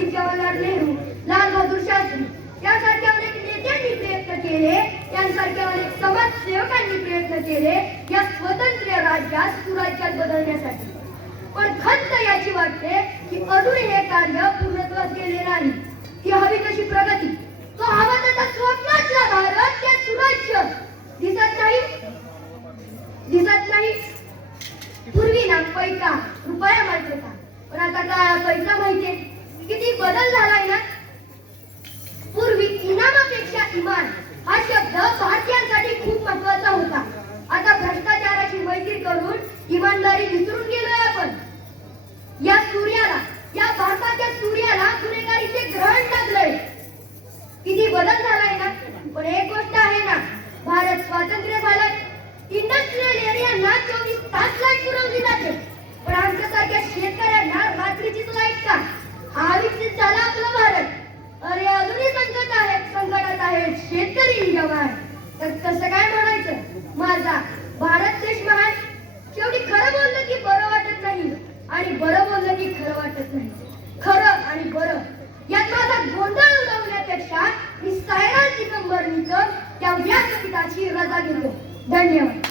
पंडित जवाहरलाल नेहरू, लाल बहादूर शास्त्री यासारख्या अनेक नेत्यांनी प्रयत्न केले, यांसारख्या अनेक समाजसेवकांनी प्रयत्न केले या स्वतंत्र राज्यात सुराज्यात बदलण्यासाठी. पण खंत याची वाटते की अजूनही हे कार्य पूर्णत्वास गेले नाही. ही हवी तशी प्रगती, तो हवा तसा स्वप्नातला भारत, ते सुराज्य दिसत नाही. पूर्वी ना पैसा रुपया माहित होता, पण आता काय पैसा माहितीये किती बदल झालाय ना. पूर्वी इनामापेक्षा इमान हा शब्द भारतीयांसाठी खूप महत्वाचा होता. आता भ्रष्टाचाराची मैत्री करून इमानदारी विसरून गेलोय आपण. या भारताच्या सूर्याला गुन्हेगारीचे ग्रहण लागलंय. किती बदल झालाय ना. पण एक गोष्ट आहे ना, भारत स्वातंत्र्य झालं, इंडस्ट्रियल एरियांना 24 तास लाईट पुरवली जाते, पण आमच्यासारख्या शेतकऱ्यांना रात्रीचीच लाईट का? हा विकसित झाला आपला भारत. अरे अजूनही संकटात आहे शेतकरी जवान. तर कसं काय म्हणायचं माझा भारत देश महान? शेवटी खरं बोललं की बरं वाटत नाही, आणि बरं बोललं की खरं वाटत नाही. खरं आणि बरं यात माझा गोंधळ उडवण्यापेक्षा मी सायराज दिगंबर निकम त्या व्यासपीठाची रजा घेतो. धन्यवाद.